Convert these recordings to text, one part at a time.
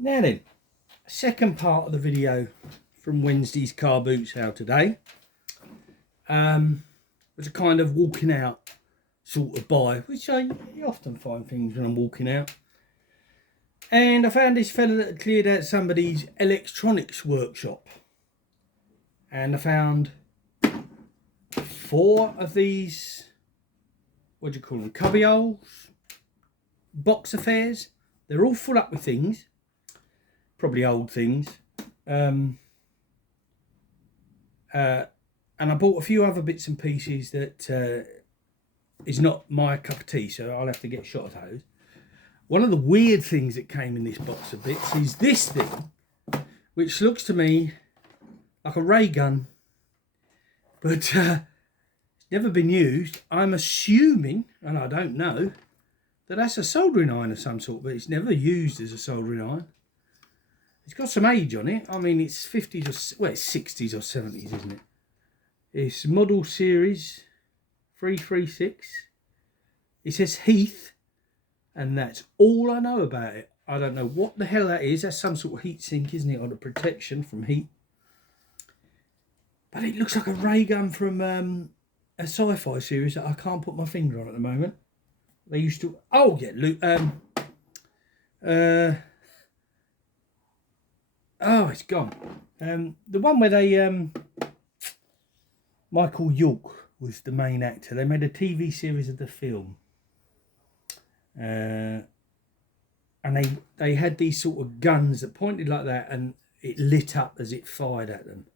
Now then, second part of the video from Wednesday's car boots how today was a kind of walking out sort of buy, which I often find things when I'm walking out. And I found this fella that had cleared out somebody's electronics workshop. And I found 4 of these, what do you call them, cubbyholes, box affairs. They're all full up with things, probably old things. And I bought a few other bits and pieces that is not my cup of tea, so I'll have to get a shot at those. One of the weird things that came in this box of bits is this thing, which looks to me like a ray gun, but it's never been used. I'm assuming, and I don't know, that that's a soldering iron of some sort, but it's never used as a soldering iron. It's got some age on it. I mean, it's 50s or, well, it's 60s or 70s, isn't it? It's model series 336. It says Heath, and that's all I know about it. I don't know what the hell that is. That's some sort of heat sink, isn't it, or the protection from heat. But it looks like a ray gun from a sci-fi series that I can't put my finger on at the moment. They used to, oh yeah, oh, it's gone. The one where they Michael York was the main actor. They made a TV series of the film. And they had these sort of guns that pointed like that, and it lit up as it fired at them.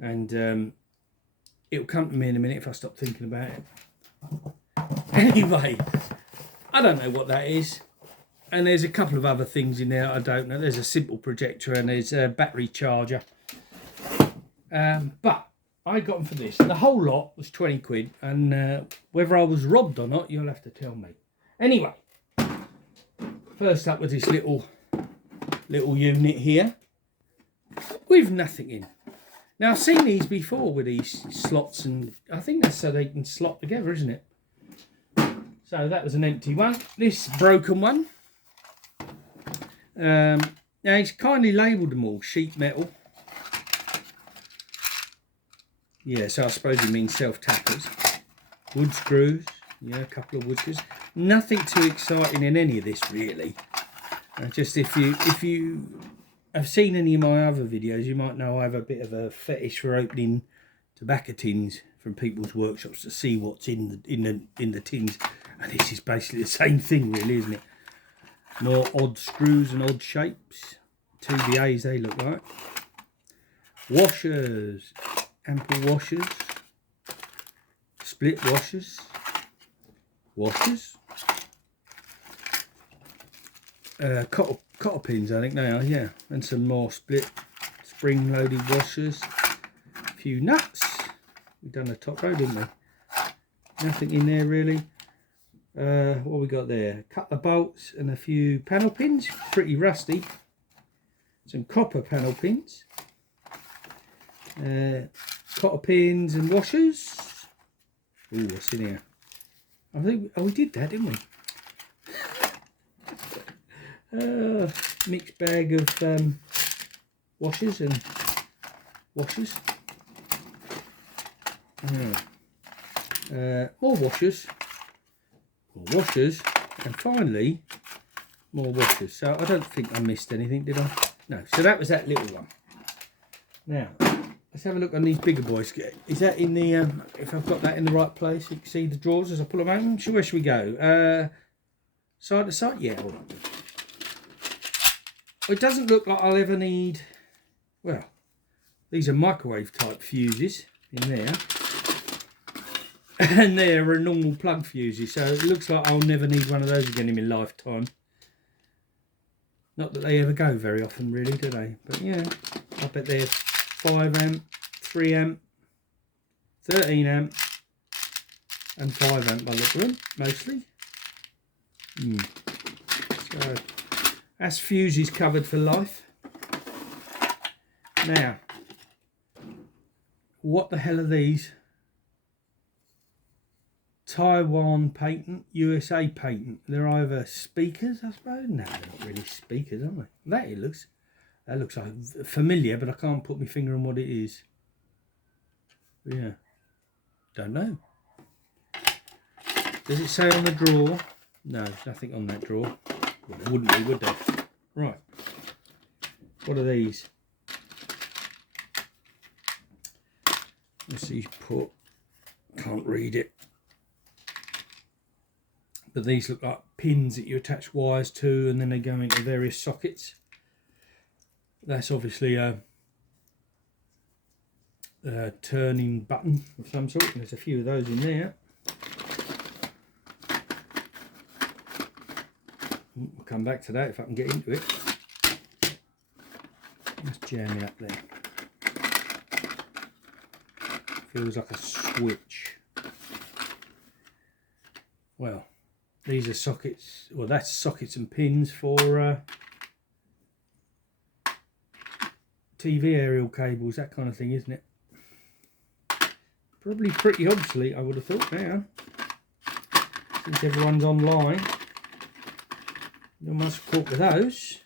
And it'll come to me in a minute if I stop thinking about it. Anyway, I don't know what that is. And there's a couple of other things in there I don't know. There's a simple projector and there's a battery charger. But I got them for this. The whole lot was 20 quid. And whether I was robbed or not, you'll have to tell me. Anyway, first up was this little unit here with nothing in. Now, I've seen these before with these slots, and I think that's so they can slot together, isn't it? So that was an empty one. This broken one. Now, he's kindly labelled them all sheet metal. Yeah, so I suppose he means self-tappers. Wood screws. Yeah, a couple of wood screws. Nothing too exciting in any of this, really. Just if you have seen any of my other videos, you might know I have a bit of a fetish for opening tobacco tins from people's workshops to see what's in the tins. And this is basically the same thing, really, isn't it? More odd screws and odd shapes. 2BAs they look like. Washers, ample washers, split washers, cotter pins, I think they are, yeah, and some more split spring loaded washers, a few nuts. We've done the top row, didn't we? Nothing in there really. What we got there? A couple of bolts and a few panel pins, pretty rusty. Some copper panel pins, cotter pins and washers. Ooh, what's in here? I think, oh, we did that, didn't we? Mixed bag of washers and washers. More washers. More washers. And finally, more washers. So I don't think I missed anything, did I? No. So that was that little one. Now, let's have a look on these bigger boys. Is that in the, if I've got that in the right place, you can see the drawers as I pull them open. So where should we go? Side to side? Yeah, all right. It doesn't look like I'll ever need, well, these are microwave type fuses in there. And they're a normal plug fuses, so it looks like I'll never need one of those again in my lifetime. Not that they ever go very often, really, do they? But yeah, I bet they're 5 amp, 3 amp, 13 amp, and 5 amp by the look of them, mostly. So that's fuses covered for life. Now, what the hell are these? Taiwan patent, USA patent. They're either speakers, I suppose. No, they're not really speakers, are they? That looks like familiar, but I can't put my finger on what it is. Yeah, don't know. Does it say on the drawer? No, there's nothing on that drawer. Well, there wouldn't be, would there? Right. What are these? Let's see, put. Can't read it. But these look like pins that you attach wires to, and then they go into various sockets. That's obviously a turning button of some sort. There's a few of those in there. We'll come back to that if I can get into it. Let's jam it up there. Feels like a switch. Well, these are sockets. Well, that's sockets and pins for TV aerial cables, that kind of thing, isn't it? Probably pretty obsolete, I would have thought now. Since everyone's online. You must have caught with those.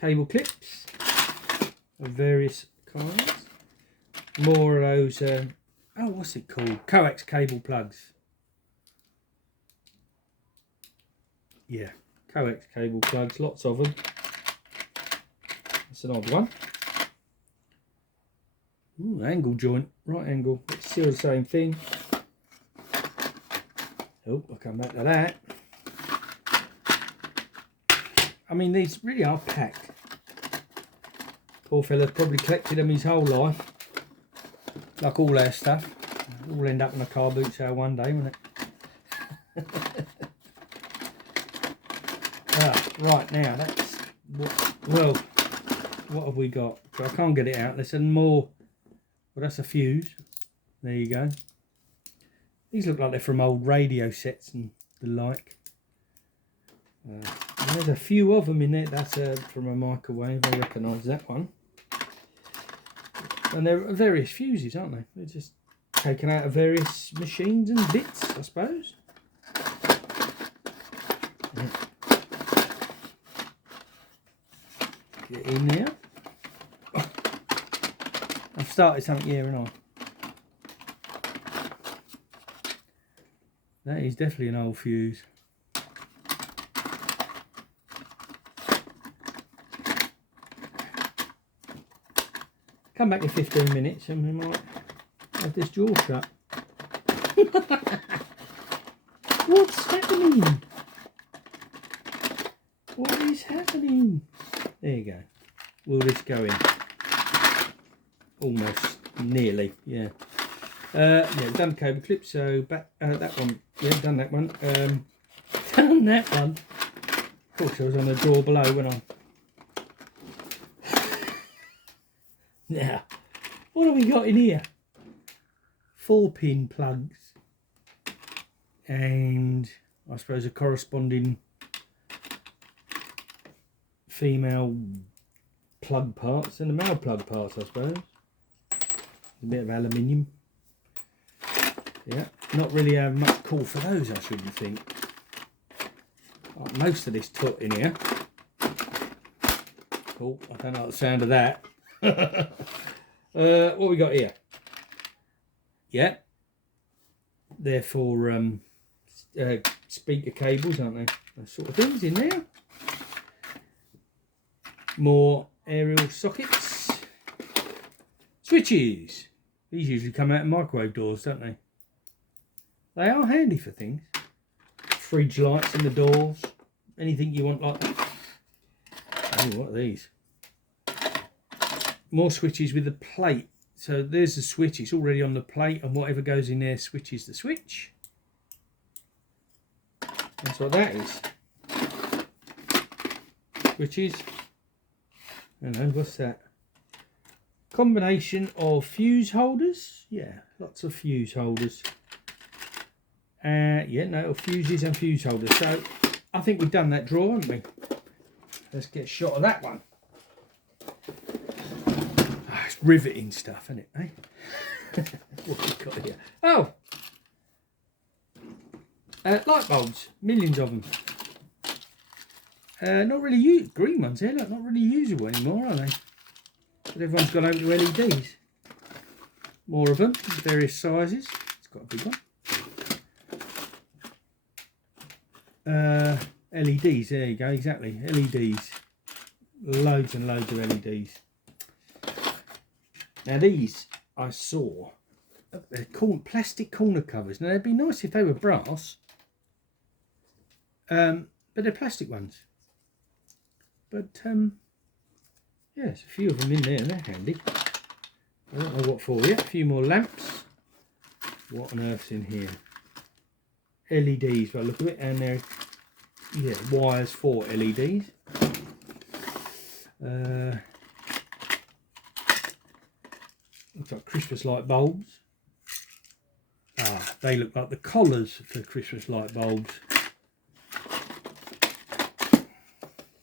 Cable clips of various kinds. More of those, oh, what's it called? Coax cable plugs. Yeah, coax cable plugs, lots of them. That's an odd one. Ooh, angle joint, right angle. It's still the same thing. Oh, I'll come back to that. I mean, these really are packed. Poor fella's probably collected them his whole life. Like all our stuff. All end up in a car boot sale one day, won't it? Right, now that's well, what have we got? So I can't get it out. There's some more. Well, that's a fuse. There you go. These look like they're from old radio sets and the like. And there's a few of them in there. That's from a microwave. I recognise that one. And they're various fuses, aren't they? They're just taken out of various machines and bits, I suppose. Yeah. Get in there. Oh. I've started something here, haven't I? That is definitely an old fuse. Come back in 15 minutes and we might have this jaw shut. What's happening? What is happening? There you go. Will this go in? Almost. Nearly, yeah. Yeah, done the cable clip, so back that one. Yeah, done that one. Done that one. Of course, I was on the drawer below when I. Now, what have we got in here? 4-pin plugs, and I suppose a corresponding female plug parts and the male plug parts, I suppose. A bit of aluminium. Yeah, not really much call for those, I shouldn't think. Like most of this tut in here. Oh, I don't know the sound of that. What we got here? Yeah, they're for speaker cables, aren't they? Those sort of things in there. More aerial sockets. Switches. These usually come out of microwave doors, don't they? They are handy for things. Fridge lights in the doors. Anything you want like that. Oh, what are these? More switches with a plate. So there's the switch. It's already on the plate, and whatever goes in there switches the switch. That's what that is. Switches. I don't know, what's that? Combination of fuse holders. Yeah, lots of fuse holders. Yeah, no, fuses and fuse holders. So I think we've done that drawer, haven't we? Let's get a shot of that one. It's riveting stuff, isn't it, eh? What have we got here? Oh! Light bulbs. Millions of them. Not really used. Green ones here, look, not really usable anymore, are they? But everyone's gone over to LEDs. More of them, various sizes. It's got a big one. LEDs, there you go, exactly. LEDs. Loads and loads of LEDs. Now these I saw, they're called plastic corner covers. Now they'd be nice if they were brass, but they're plastic ones. But yeah, there's a few of them in there, and they're handy. I don't know what for yet. A few more lamps. What on earth's in here? LEDs, by the look of it, and they're wires for LEDs. Looks like Christmas light bulbs. They look like the collars for Christmas light bulbs.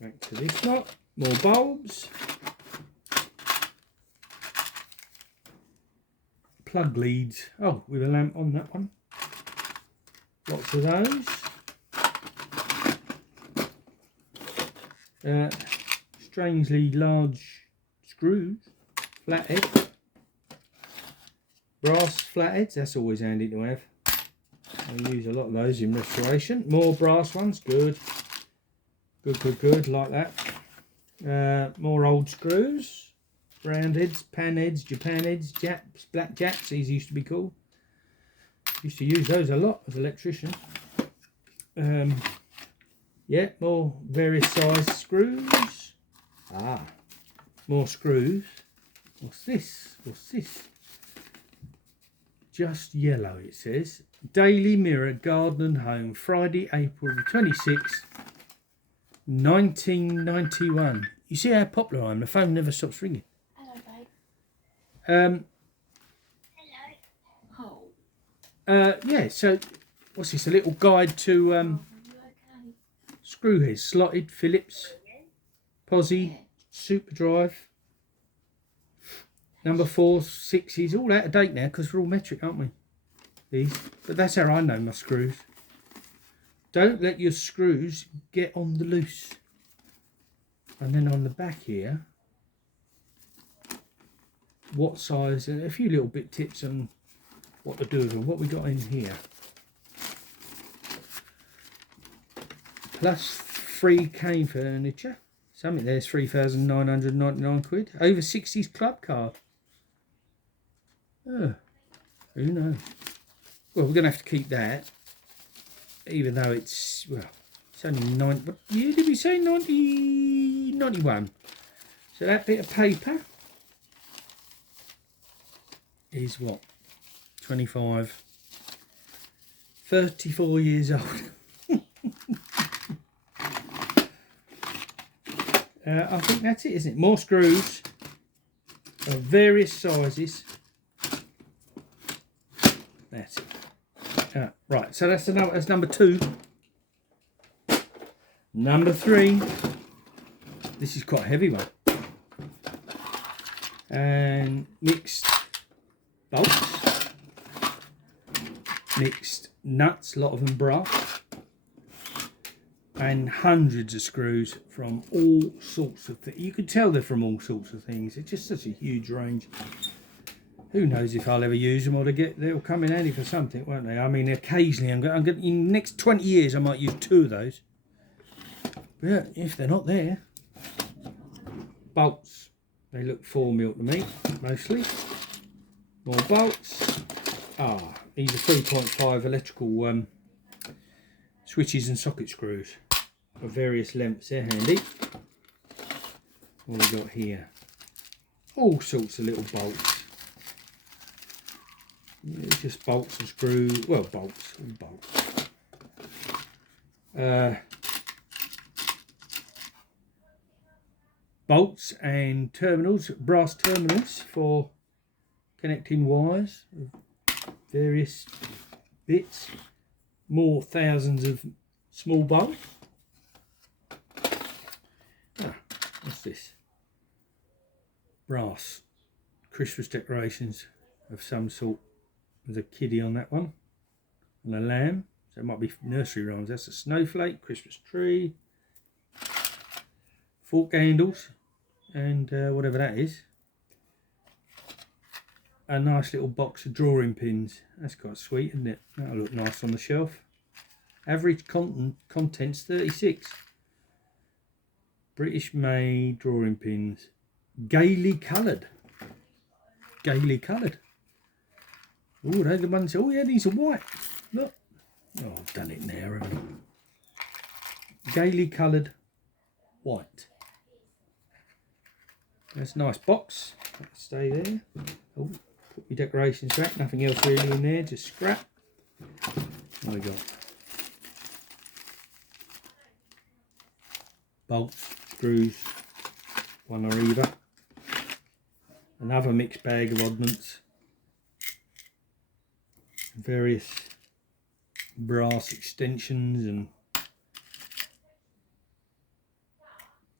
Back to this lot, more bulbs. Plug leads, oh, with a lamp on that one. Lots of those. Strangely large screws, flathead. Brass flatheads, that's always handy to have. I use a lot of those in restoration. More brass ones, good. Good, like that. More old screws. Round heads, pan heads, Japan heads, Japs, black Japs, these used to be called. Used to use those a lot as an electrician. Yeah, more various size screws. More screws. What's this? Just yellow, it says. Daily Mirror, Garden and Home, Friday, April the 26th, 1991. You see how popular I am? The phone never stops ringing. Hello, babe. Hello. Yeah, so what's this? A little guide to Are you okay? screw heads, slotted, Phillips, Posi, Super Drive. Number 4, 6s, all out of date now because we're all metric, aren't we? These, but that's how I know my screws. Don't let your screws get on the loose. And then on the back here, what size, and a few little bit tips on what to do with them. What we got in here. Plus free cane furniture. Something there's 3,999 quid. Over 60s club card. Oh, who knows? Well, we're going to have to keep that. Even though it's, well, it's only 9, what year did we say? 91. So that bit of paper is what? 25, 34 years old. I think that's it, isn't it? More screws of various sizes. That's it. Right, so that's number 2. Number 3. This is quite a heavy one. And mixed bolts. Mixed nuts, a lot of them brass. And hundreds of screws from all sorts of things. You could tell they're from all sorts of things. It's just such a huge range. Who knows if I'll ever use them or they'll come in handy for something, won't they? I mean, occasionally, I'm going in the next 20 years, I might use 2 of those. But yeah, if they're not there. Bolts. They look 4mm to me, mostly. More bolts. These are 3.5 electrical switches and socket screws of various lengths. They're handy. What have we got here? All sorts of little bolts. It's just bolts and screws. Well, bolts. All bolts. Bolts and terminals, brass terminals for connecting wires of various bits. More thousands of small bolts. What's this? Brass Christmas decorations of some sort. There's a kiddie on that one, and a lamb. So it might be nursery rhymes. That's a snowflake, Christmas tree, fork handles, and whatever that is. A nice little box of drawing pins. That's quite sweet, isn't it? That'll look nice on the shelf. Average contents 36. British made drawing pins. Gaily coloured. Gaily coloured. Oh, they're the ones. Oh yeah, these are white. Look. Oh, I've done it now, haven't I? Gaily coloured white. That's a nice box. That'll stay there. Oh, put your decorations back. Nothing else really in there, just scrap. What we got? Bolts, screws, one or either. Another mixed bag of oddments. Various brass extensions and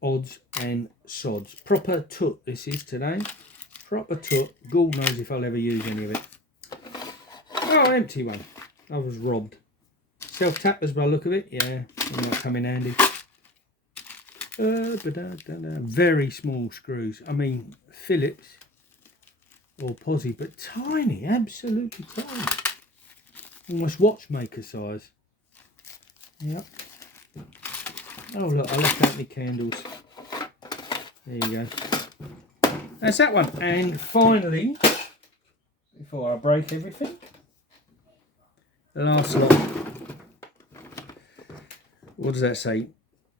odds and sods. Proper toot this is today. Proper toot. God knows if I'll ever use any of it. Oh, empty one. I was robbed. Self-tappers by the look of it. Yeah, it might come in handy. Very small screws. I mean, Phillips or Posy, but tiny, absolutely tiny. Almost watchmaker size. Yep. Oh look, I left out my candles. There you go. That's that one. And finally, before I break everything, the last lot. What does that say?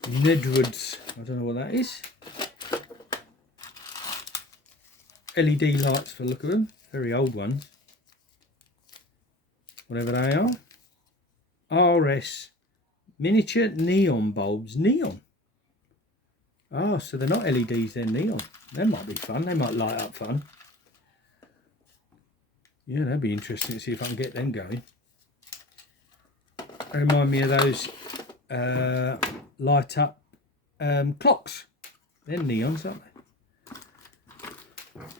Nedwoods. I don't know what that is. LED lights for the look of them. Very old ones. Whatever they are. RS miniature neon bulbs. Neon. Oh, so they're not LEDs, they're neon. That might be fun. They might light up fun. Yeah, that'd be interesting to see if I can get them going. They remind me of those light up clocks. They're neons, aren't they?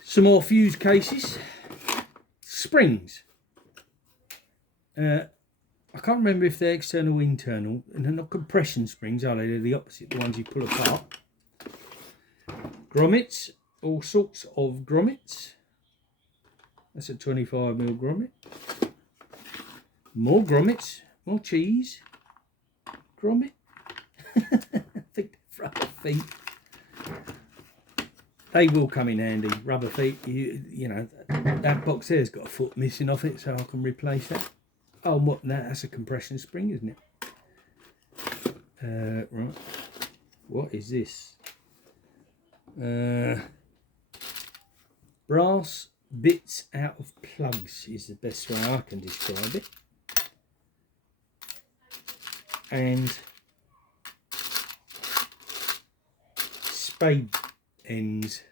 Some more fuse cases. Springs. I can't remember if they're external or internal. And they're not compression springs, are they? They're the opposite, the ones you pull apart. Grommets. All sorts of grommets. That's a 25mm grommet. More grommets. More cheese. Grommet. I think they're rubber feet. They will come in handy. Rubber feet. You know, that box there's got a foot missing off it, so I can replace that. Oh, what? That's a compression spring, isn't it? Right. What is this? Brass bits out of plugs is the best way I can describe it. And spade ends,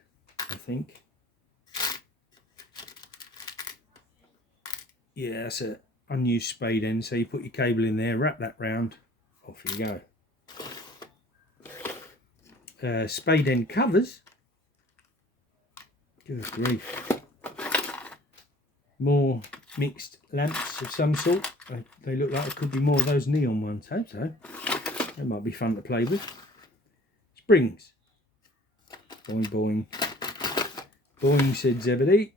I think. Yeah, that's a unused spade end. So you put your cable in there, wrap that round, off you go. Spade end covers. Good grief. More mixed lamps of some sort. They look like it could be more of those neon ones. Hope so. That might be fun to play with. Springs. Boing, boing. Boing, said Zebedee.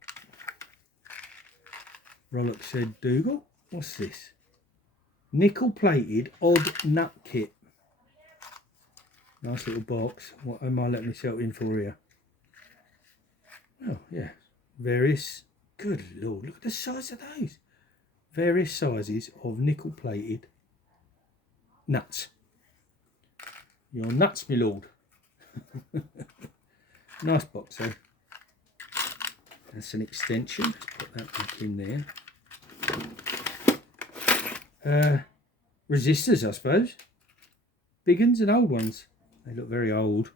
Rollock said Dougal. What's this? Nickel plated odd nut kit. Nice little box. What am I letting myself in for here? Oh, yeah. Various. Good lord, look at the size of those. Various sizes of nickel plated nuts. Your nuts, my lord. Nice box though. That's an extension. Put that back in there. Resistors, I suppose. Big ones and old ones. They look very old.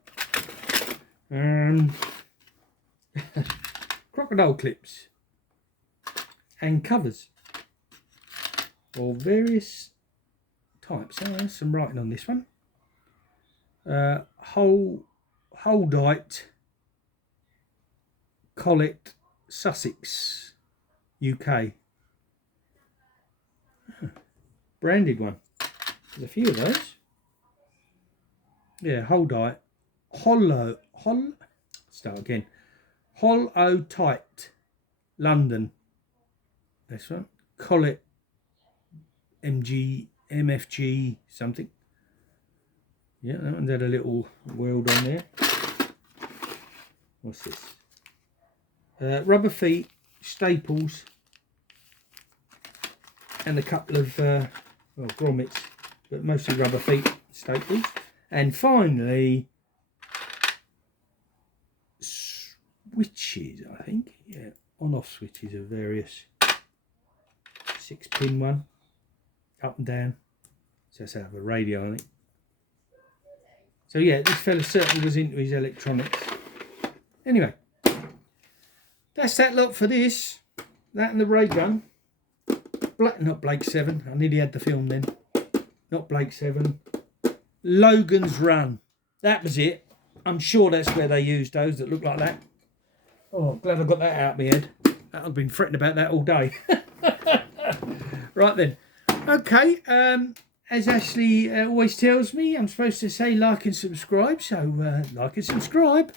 Crocodile clips. And covers of various types. Oh, there's some writing on this one. Holdite collet Sussex, UK. Branded one. There's a few of those. Yeah, Holdite. Start again. Holotite, London. This one. Collet MFG something. Yeah, that one's had a little weld on there. What's this? Rubber feet, staples, and a couple of grommets, but mostly rubber feet, staples. And finally, switches, I think. Yeah, on-off switches of various. 6-pin one, up and down. So that's have a radio on it. So yeah, this fella certainly was into his electronics. Anyway, that's that lot for this. That and the ray gun. Not Blake 7. I nearly had the film then. Not Blake 7. Logan's Run. That was it. I'm sure that's where they used those that look like that. Oh, I'm glad I got that out of my head. I've been fretting about that all day. Right then. Okay. As Ashley always tells me, I'm supposed to say like and subscribe. So like and subscribe.